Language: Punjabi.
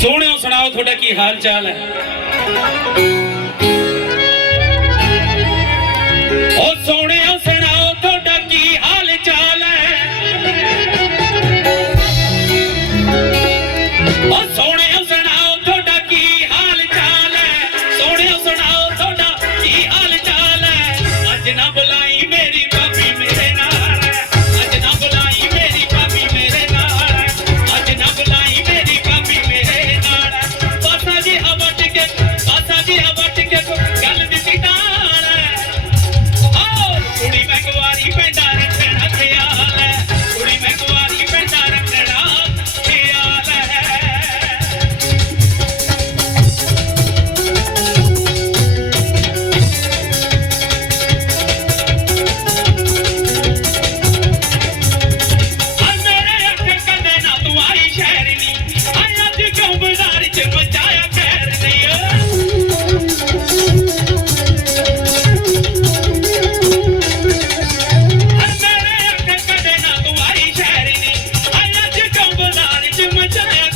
ਸੋਹਣਿਓ ਸੁਣਾਓ ਤੁਹਾਡਾ ਕੀ ਹਾਲ ਚਾਲ ਹੈ? Richard.